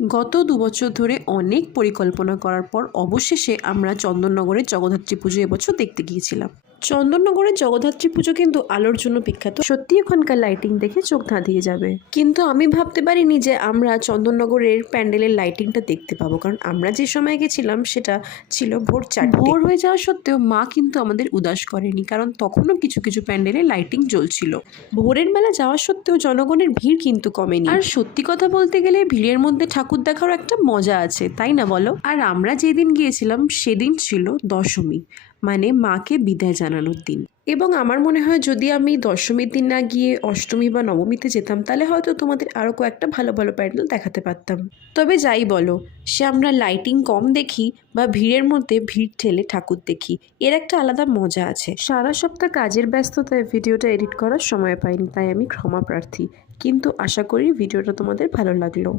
গত ২ বছর ধরে অনেক পরিকল্পনা করার পর অবশেষে আমরা চন্দননগরের জগদ্ধাত্রী পুজো এবছর দেখতে গিয়েছিলাম। চন্দননগরের জগদ্ধাত্রী পুজো কিন্তু আলোর জন্য বিখ্যাত। সত্যি ওখানকার লাইটিং দেখে চোখ ধাঁধিয়ে যাবে। কিন্তু আমি ভাবতে পারিনি যে আমরা চন্দননগরের প্যান্ডেলের লাইটিংটা দেখতে পাবো, কারণ আমরা যে সময় গেছিলাম সেটা ছিল ভোর ৪টে। ভোর হয়ে যাওয়া সত্ত্বেও মা কিন্তু আমাদের উদাস করেনি, কারণ তখনও কিছু কিছু প্যান্ডেলে লাইটিং জ্বলছিল। ভোরের বেলা যাওয়া সত্ত্বেও জনগণের ভিড় কিন্তু কমেনি। আর সত্যি কথা বলতে গেলে ভিড়ের মধ্যে ঠাকুর দেখারও একটা মজা আছে, তাই না বলো? আর আমরা যেদিন গিয়েছিলাম সেদিন ছিল দশমী, মানে মাকে বিদায় জানানোর দিন। এবং আমার মনে হয় যদি আমি দশমীর দিন না গিয়ে অষ্টমী বা নবমীতে যেতাম তাহলে হয়তো তোমাদের আরও কয়েকটা ভালো ভালো প্যান্ডেল দেখাতে পারতাম। তবে যাই বলো, সে আমরা লাইটিং কম দেখি বা ভিড়ের মধ্যে ভিড় ঠেলে ঠাকুর দেখি, এর একটা আলাদা মজা আছে। সারা সপ্তাহ কাজের ব্যস্ততায় ভিডিওটা এডিট করার সময় পাইনি, তাই আমি ক্ষমা প্রার্থী। কিন্তু আশা করি ভিডিওটা তোমাদের ভালো লাগলো।